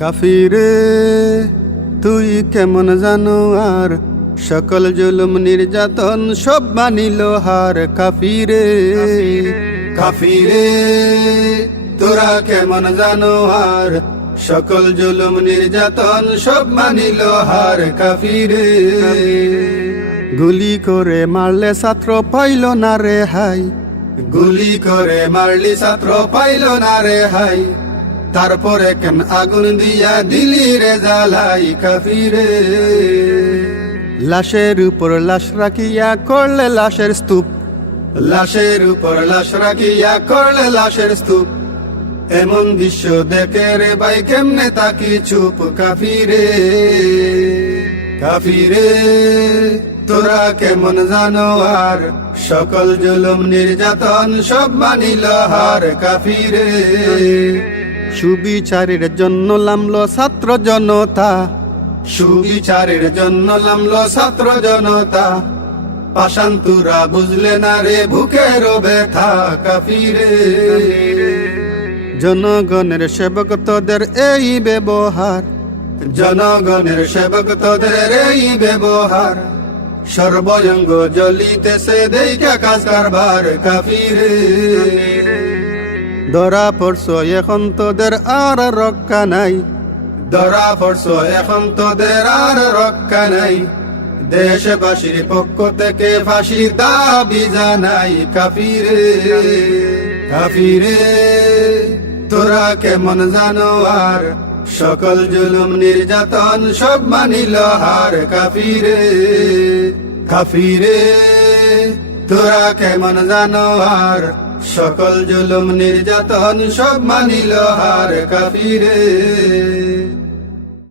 কাফিরে তুই কেমন জানো আর সকল জুলুম নির্যাতন সব মানিল হার। কাফিরে কাফিরে তোরা কেমন জানো আর সকল জুলুম নির্যাতন সব মানিল হার। কাফিরে গুলি করে মারলে ছাত্র পাইল না রে হাই, গুলি করে মারলি ছাত্র পাইল না রে হাই। তারপরে কেন আগুন দিয়া দিলি রে জ্বালাই। কাফিরে লাশের উপর লাশ রাখিয়া করলে লাশের স্তূপ, লাশের উপর লাশ রাখিয়া করলে লাশের স্তূপ। এমন দৃশ্য দেখে রে ভাই কেমনে তাকি চুপ। কাফিরে কাফিরে তোরা কেমন জানো আর সকল জুলুম নির্যাতন সব মানিল হার। কাফিরে সুবিচারের জন্য নামলো ছাত্র জনতা, সুবিচারের জন্য নামলো ছাত্র জনতা। পাষাণতুরা বুঝলে না রে বুকের ব্যথা। কাফিরে জনগণের সেবক তোদের এই ব্যবহার, জনগণের সেবক তোদের এই ব্যবহার। সর্বজঙ্গ জ্বলিতেছে দেখা কাজ কারবার। কাফিরে ধরা পড়ছো এখন তোদের আর রক্ষা নাই, ধরা পড়ছো এখন তোদের আর রক্ষা নাই। দেশবাসীর পক্ষ থেকে ফাঁসির দাবি জানাই। কাফিরে কাফিরে তোরা কেমন জানো আর সকল জুলুম নির্যাতন সব মানিল হার। কাফিরে কাফিরে তোরা কেমন জানো আর সকল জুলুম নির্যাতন সব মানিল হার। কাফিরে